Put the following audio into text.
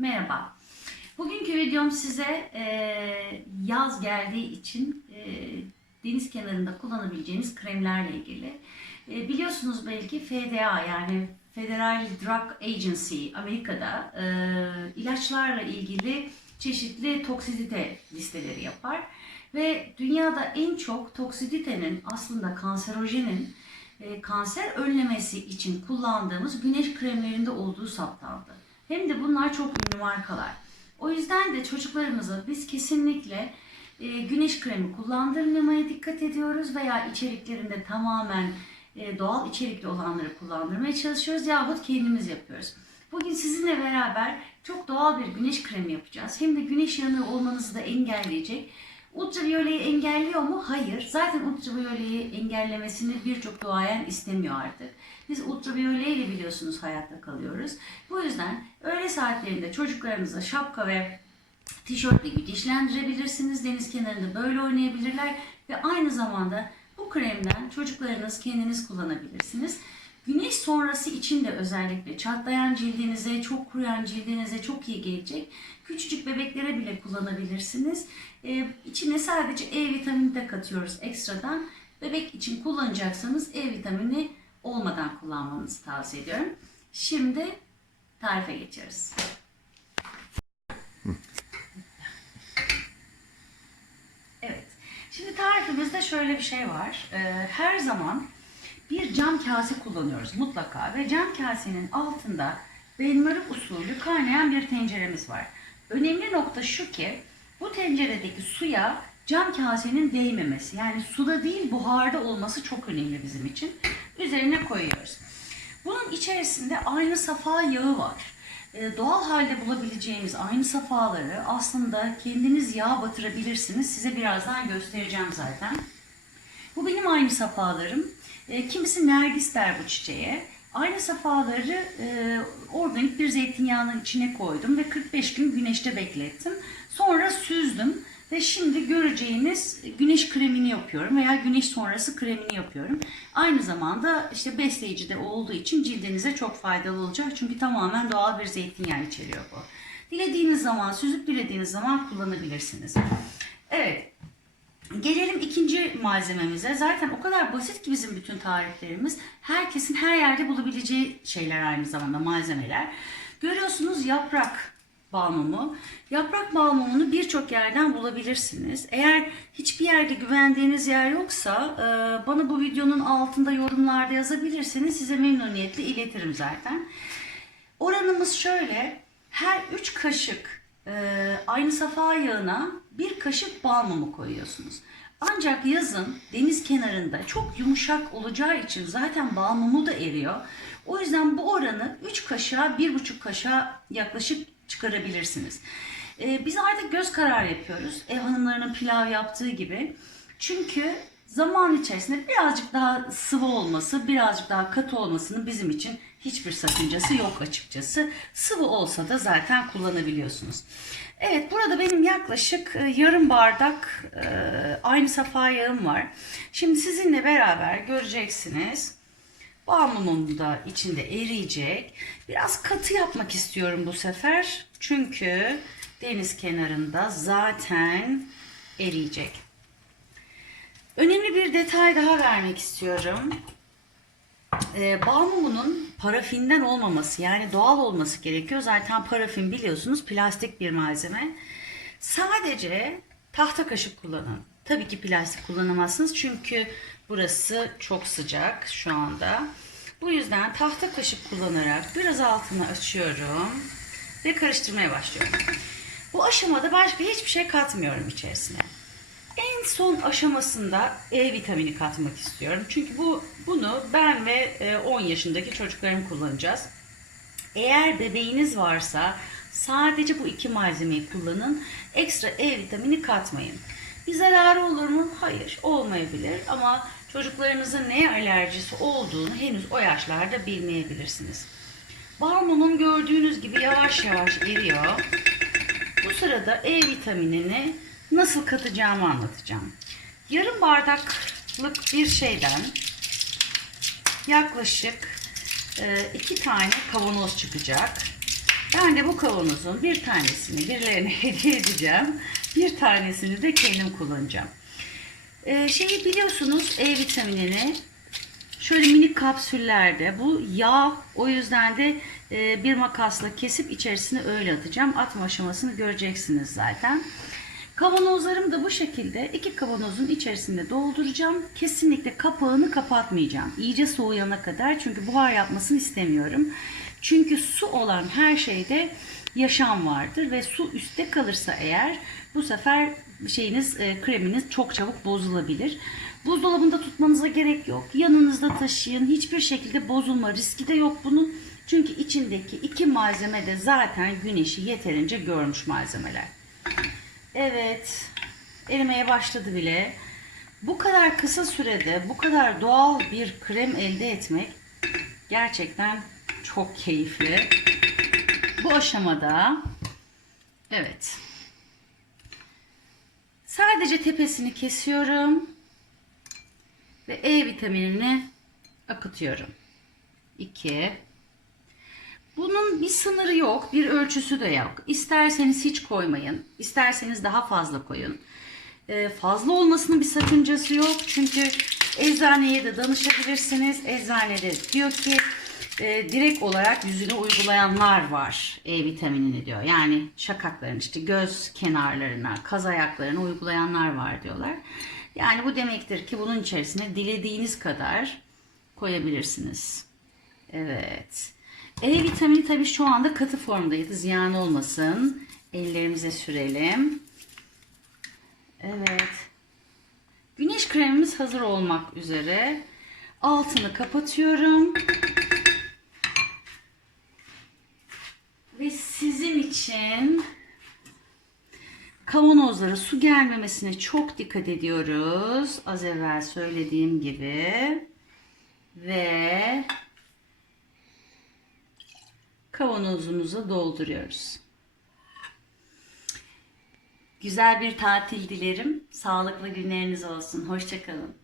Merhaba. Bugünkü videom size yaz geldiği için deniz kenarında kullanabileceğiniz kremlerle ilgili. Biliyorsunuz belki FDA yani Federal Drug Agency Amerika'da ilaçlarla ilgili çeşitli toksisite listeleri yapar. Ve dünyada en çok toksisitenin aslında kanserojenin kanser önlemesi için kullandığımız güneş kremlerinde olduğu saptandı. Hem de bunlar çok ünlü markalar. O yüzden de çocuklarımıza biz kesinlikle güneş kremi kullandırmamaya dikkat ediyoruz veya içeriklerinde tamamen doğal içerikli olanları kullandırmaya çalışıyoruz yahut kendimiz yapıyoruz. Bugün sizinle beraber çok doğal bir güneş kremi yapacağız. Hem de güneş yanığı olmanızı da engelleyecek. Ultraviyoleyi engelliyor mu? Hayır. Zaten ultraviyoleyi engellemesini birçok duayen istemiyor artık. Biz ultraviyoleyle biliyorsunuz hayatta kalıyoruz. Bu yüzden öğle saatlerinde çocuklarınıza şapka ve tişörtle güneşlendirebilirsiniz. Deniz kenarında böyle oynayabilirler ve aynı zamanda bu kremden çocuklarınız kendiniz kullanabilirsiniz. Güneş sonrası için de özellikle çatlayan cildinize, çok kuruyan cildinize çok iyi gelecek. Küçücük bebeklere bile kullanabilirsiniz. İçine sadece E vitamini de katıyoruz ekstradan. Bebek için kullanacaksanız E vitamini olmadan kullanmanızı tavsiye ediyorum. Şimdi tarife geçiyoruz. Evet. Şimdi tarifimizde şöyle bir şey var. Her zaman bir cam kase kullanıyoruz mutlaka ve cam kasenin altında benmari usulü kaynayan bir tenceremiz var. Önemli nokta şu ki bu tenceredeki suya cam kasenin değmemesi, yani suda değil buharda olması çok önemli bizim için. Üzerine koyuyoruz. Bunun içerisinde aynı safa yağı var. Doğal halde bulabileceğimiz aynı safaları aslında kendiniz yağ batırabilirsiniz. Size birazdan göstereceğim zaten. Bu benim aynı safalarım. Kimisi nergis der bu çiçeğe. Aynı safaları organik bir zeytinyağının içine koydum ve 45 gün güneşte beklettim. Sonra süzdüm ve şimdi göreceğiniz güneş kremini yapıyorum veya güneş sonrası kremini yapıyorum. Aynı zamanda işte besleyici de olduğu için cildinize çok faydalı olacak. Çünkü tamamen doğal bir zeytinyağı içeriyor bu. Dilediğiniz zaman süzüp dilediğiniz zaman kullanabilirsiniz. Evet. Gelelim ikinci malzememize. Zaten o kadar basit ki bizim bütün tariflerimiz. Herkesin her yerde bulabileceği şeyler aynı zamanda malzemeler. Görüyorsunuz yaprak balmumu. Yaprak balmumunu birçok yerden bulabilirsiniz. Eğer hiçbir yerde güvendiğiniz yer yoksa bana bu videonun altında yorumlarda yazabilirsiniz. Size memnuniyetle iletirim zaten. Oranımız şöyle. Her 3 kaşık aynı safa yağına 1 kaşık bal mumu koyuyorsunuz. Ancak yazın deniz kenarında çok yumuşak olacağı için zaten bal mumu da eriyor. O yüzden bu oranı 3 kaşığa 1,5 kaşığa yaklaşık çıkarabilirsiniz. Biz artık göz kararı yapıyoruz. Ev hanımlarının pilav yaptığı gibi. Çünkü zaman içerisinde birazcık daha sıvı olması, birazcık daha katı olmasının bizim için hiçbir sakıncası yok açıkçası. Sıvı olsa da zaten kullanabiliyorsunuz. Evet, burada benim yaklaşık yarım bardak aynı safa yağım var. Şimdi sizinle beraber göreceksiniz. Balmumum da içinde eriyecek. Biraz katı yapmak istiyorum bu sefer. Çünkü deniz kenarında zaten eriyecek. Önemli bir detay daha vermek istiyorum. Balmumunun parafinden olmaması, yani doğal olması gerekiyor. Zaten parafin biliyorsunuz plastik bir malzeme. Sadece tahta kaşık kullanın. Tabii ki plastik kullanamazsınız çünkü burası çok sıcak şu anda. Bu yüzden tahta kaşık kullanarak biraz altını açıyorum ve karıştırmaya başlıyorum. Bu aşamada başka hiçbir şey katmıyorum içerisine. En son aşamasında E vitamini katmak istiyorum. Çünkü bunu ben ve 10 yaşındaki çocuklarım kullanacağız. Eğer bebeğiniz varsa sadece bu iki malzemeyi kullanın. Ekstra E vitamini katmayın. Bir zararı olur mu? Hayır, olmayabilir. Ama çocuklarınızın neye alerjisi olduğunu henüz o yaşlarda bilmeyebilirsiniz. Balmumum gördüğünüz gibi yavaş yavaş eriyor. Bu sırada E vitaminini nasıl katacağımı anlatacağım. Yarım bardaklık bir şeyden yaklaşık 2 tane kavanoz çıkacak. Ben de bu kavanozun bir tanesini birilerine hediye edeceğim. Bir tanesini de kendim kullanacağım. Şeyi biliyorsunuz, E vitaminini şöyle minik kapsüllerde, bu yağ, o yüzden de bir makasla kesip içerisine öyle atacağım. Atma aşamasını göreceksiniz zaten. Kavanozlarım da bu şekilde, 2 kavanozun içerisinde dolduracağım. Kesinlikle kapağını kapatmayacağım. İyice soğuyana kadar, çünkü buhar yapmasını istemiyorum. Çünkü su olan her şeyde yaşam vardır ve su üstte kalırsa eğer, bu sefer kreminiz çok çabuk bozulabilir. Buzdolabında tutmanıza gerek yok. Yanınızda taşıyın. Hiçbir şekilde bozulma riski de yok bunun. Çünkü içindeki 2 malzeme de zaten güneşi yeterince görmüş malzemeler. Evet, erimeye başladı bile. Bu kadar kısa sürede bu kadar doğal bir krem elde etmek gerçekten çok keyifli. Bu aşamada evet, sadece tepesini kesiyorum ve E vitaminini akıtıyorum. 2. Bunun bir sınırı yok, bir ölçüsü de yok. İsterseniz hiç koymayın, isterseniz daha fazla koyun. Fazla olmasının bir sakıncası yok. Çünkü eczaneye de danışabilirsiniz. Eczanede diyor ki direkt olarak yüzüne uygulayanlar var E vitaminini diyor. Yani şakakların, işte göz kenarlarına, kaz ayaklarına uygulayanlar var diyorlar. Yani bu demektir ki bunun içerisine dilediğiniz kadar koyabilirsiniz. Evet. E vitamini tabii şu anda katı formdaydı. Ziyan olmasın. Ellerimize sürelim. Evet. Güneş kremimiz hazır olmak üzere. Altını kapatıyorum. Ve sizin için kavanozlara su gelmemesine çok dikkat ediyoruz. Az evvel söylediğim gibi. Ve kavanozumuzu dolduruyoruz. Güzel bir tatil dilerim. Sağlıklı günleriniz olsun. Hoşça kalın.